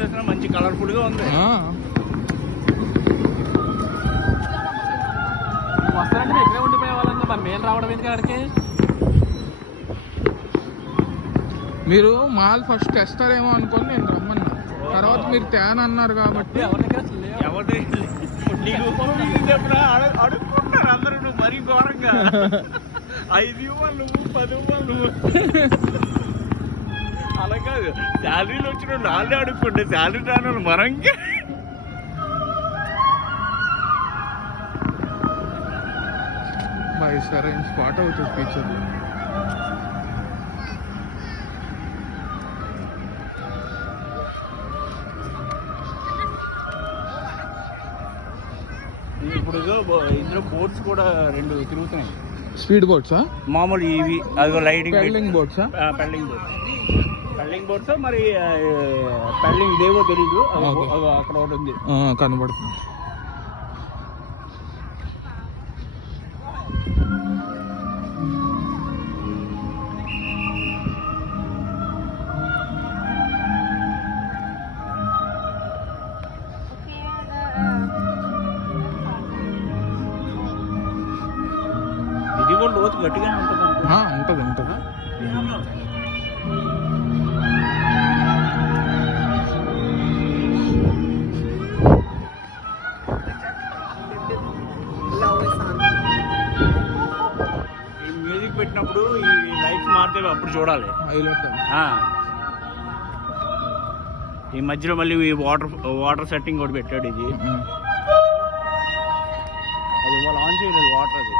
చేసిన మంచి కలర్ఫుల్ గా ఉంది. వస్తారంటే ఇక్కడే ఉండిపోయే వాళ్ళంగా మరి మేము రావడం ఎందుకు అక్కడికి? మీరు మాల్ ఫస్ట్ తెస్తారేమో అనుకోని నేను రమ్మన్నా, తర్వాత మీరు తేన్ అన్నారు కాబట్టి అడుగుతున్నారు అందరూ. నువ్వు మరీ ఘోరంగా 5 ఇవ్వాలి నువ్వు, 10 ఇవ్వాలి నువ్వు. అలా కాదు, శాలరీలు వచ్చిన వాళ్ళు వాళ్ళే అడుక్కుంటే శాలరీ రాని వాళ్ళు మరంగా. సరే స్పాట్ అవుతుంది ఫ్యూచర్లో. ఇప్పుడు ఇందులో బోట్స్ కూడా 2 తిరుగుతున్నాయి. స్పీడ్ బోట్సా? మామూలు ఇవి అదిగో లైటింగ్ పెడలింగ్ బోట్సా? పెడలింగ్ బోట్స్ మరి పెడలింగ్ దేవో తెలీదు, అక్కడ ఒకటి ఉంది కనబడుతుంది. ఇది కూడా లోతు గట్టిగానే ఉంటుంది. ఉంటుంది. ఈ మ్యూజిక్ పెట్టినప్పుడు ఈ లైట్స్ మారితే అప్పుడు చూడాలి. ఈ మధ్యలో మళ్ళీ ఈ వాటర్ సెట్టింగ్ కూడా పెట్టాడు. ఇది అది వాళ్ళు ఆన్ చేయలేదు వాటర్. అది